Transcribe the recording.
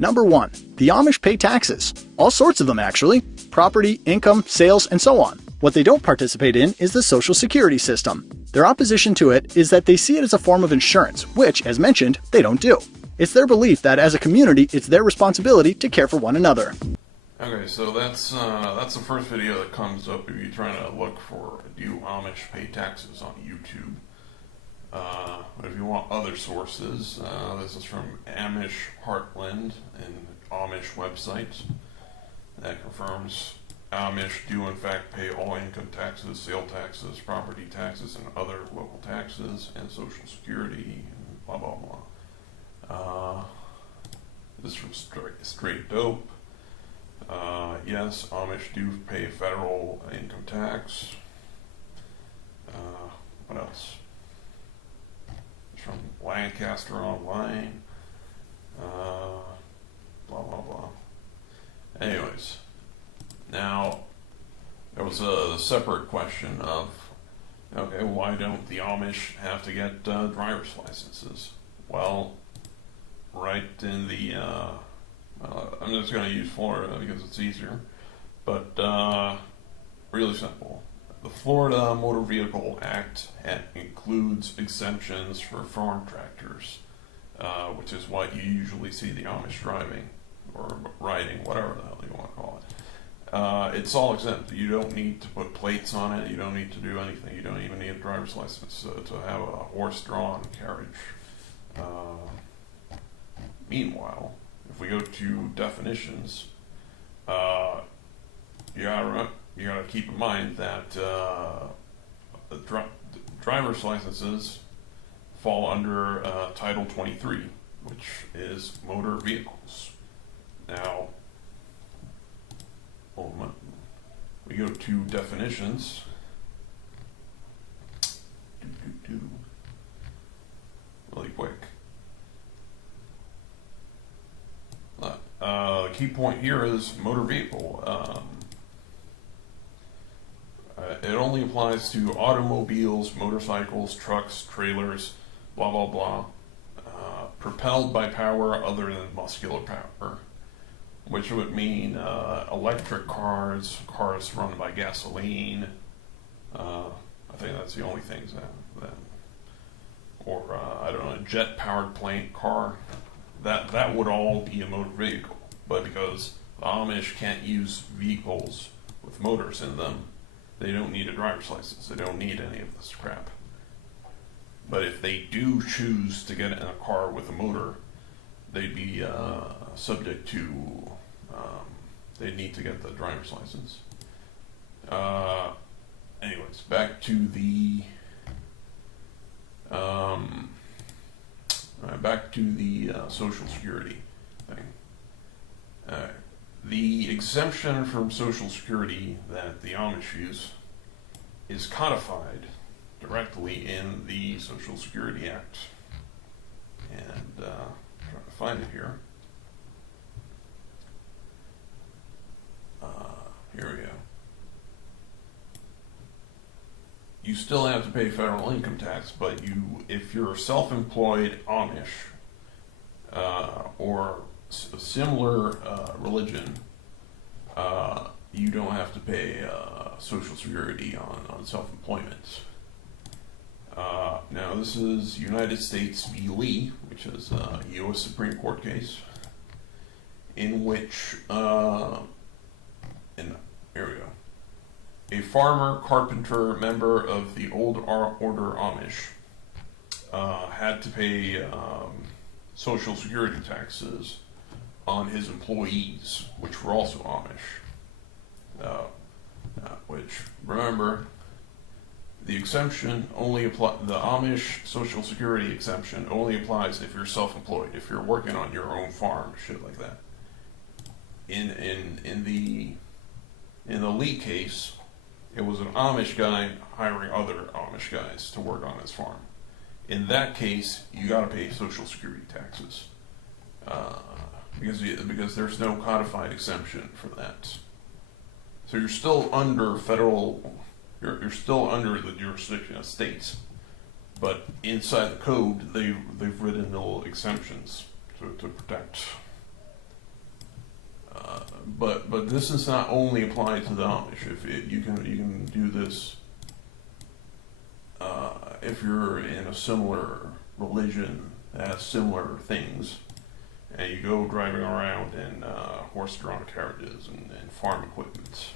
Number 1. The Amish pay taxes. All sorts of them, actually. Property, income, sales, and so on. What they don't participate in is the Social Security system. Their opposition to it is that they see it as a form of insurance, which, as mentioned, they don't do. It's their belief that as a community, it's their responsibility to care for one another. Okay, so that's the first video that comes up if you're trying to look for do Amish pay taxes on YouTube. But if you want other sources, this is from Amish Heartland, an Amish website that confirms Amish do in fact pay all income taxes, sale taxes, property taxes, and other local taxes, and Social Security, and blah blah blah. This is from Straight Dope. Yes, Amish do pay federal income tax. What else? It's from Lancaster Online. Blah blah blah. Anyways, now there was a separate question of, okay, why don't the Amish have to get driver's licenses? Well, right in the I'm just going to use Florida because it's easier, but really simple. The Florida Motor Vehicle Act includes exemptions for farm tractors, which is what you usually see the Amish driving or riding, whatever the hell you want to call it. It's all exempt. You don't need to put plates on it. You don't need to do anything. You don't even need a driver's license to have a horse-drawn carriage. Meanwhile, if we go to definitions, you gotta keep in mind that driver's licenses fall under Title 23, which is motor vehicles. Now, we go to definitions. Really quick. The key point here is motor vehicle. It only applies to automobiles, motorcycles, trucks, trailers, blah blah blah, propelled by power other than muscular power, which would mean electric cars, cars run by gasoline. I think that's the only things that or I don't know, a jet-powered plane car. That would all be a motor vehicle, but because the Amish can't use vehicles with motors in them, they don't need a driver's license. They don't need any of this crap. But if they do choose to get in a car with a motor, they'd be subject to, they'd need to get the driver's license. Anyways, back to the Social Security thing. The exemption from Social Security that the Amish use is codified directly in the Social Security Act. And trying to find it here. Here we go. You still have to pay federal income tax, but if you're self-employed Amish or a similar religion, you don't have to pay Social Security on self-employment. Now this is United States v. Lee, which is a U.S. Supreme Court case, in which, here we go. A farmer, carpenter, member of the Old Order Amish had to pay Social Security taxes on his employees, which were also Amish. Which, remember, the exemption only the Amish Social Security exemption only applies if you're self-employed, if you're working on your own farm, shit like that. In the Lee case, it was an Amish guy hiring other Amish guys to work on his farm. In that case, you got to pay Social Security taxes because there's no codified exemption for that. So you're still under federal. You're still under the jurisdiction of states, but inside the code, they've written little exemptions to protect but this is not only applied to the Amish. You can do this if you're in a similar religion that has similar things, and you go driving around in horse-drawn carriages and farm equipment.